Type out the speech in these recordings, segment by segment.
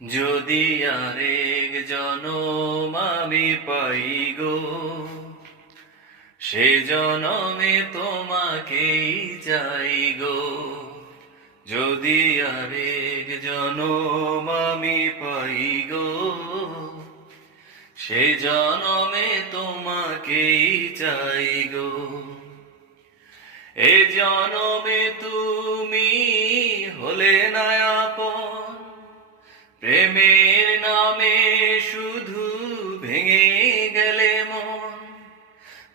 যদি আরেক জনম আমি পাই গো, সে জনমে তোমাকেই চাই গো। যদি আরেক জনম আমি পাই গো, সে জনমে তোমাকেই চাই গো। এ জনমে তুমি হলে না আপন, প্রেমের নামে শুধু ভেঙে গেলে মন।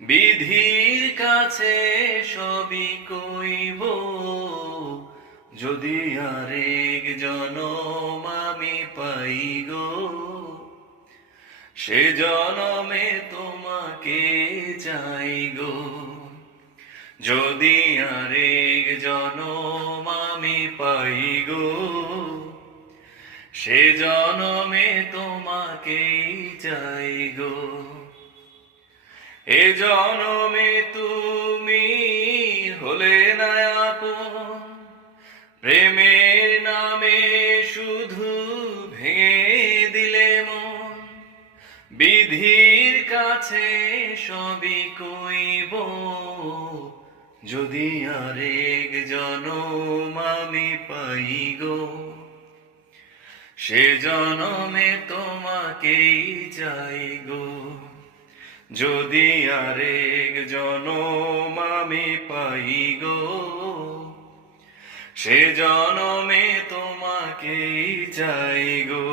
বিধির কাছে সবই কইব, যদি আরেক জনম আমি পাই গো, সে জনমে তোমাকে চাই গো। যদি আরেক জনম আমি পাই গো, সে জনমে তোমাকেই চাই গো। এ জনমে তুমি হলে না আপন, প্রেমের নামে শুধু ভেঙে দিলে মন। বিধির কাছে সবই কইব, যদি আরেক জনম আমি পাই গো, সে জনমে তোমাকেই চাই গো। যদি আরেক জনম আমি পাই গো, সে জনমে তোমাকেই চাই গো।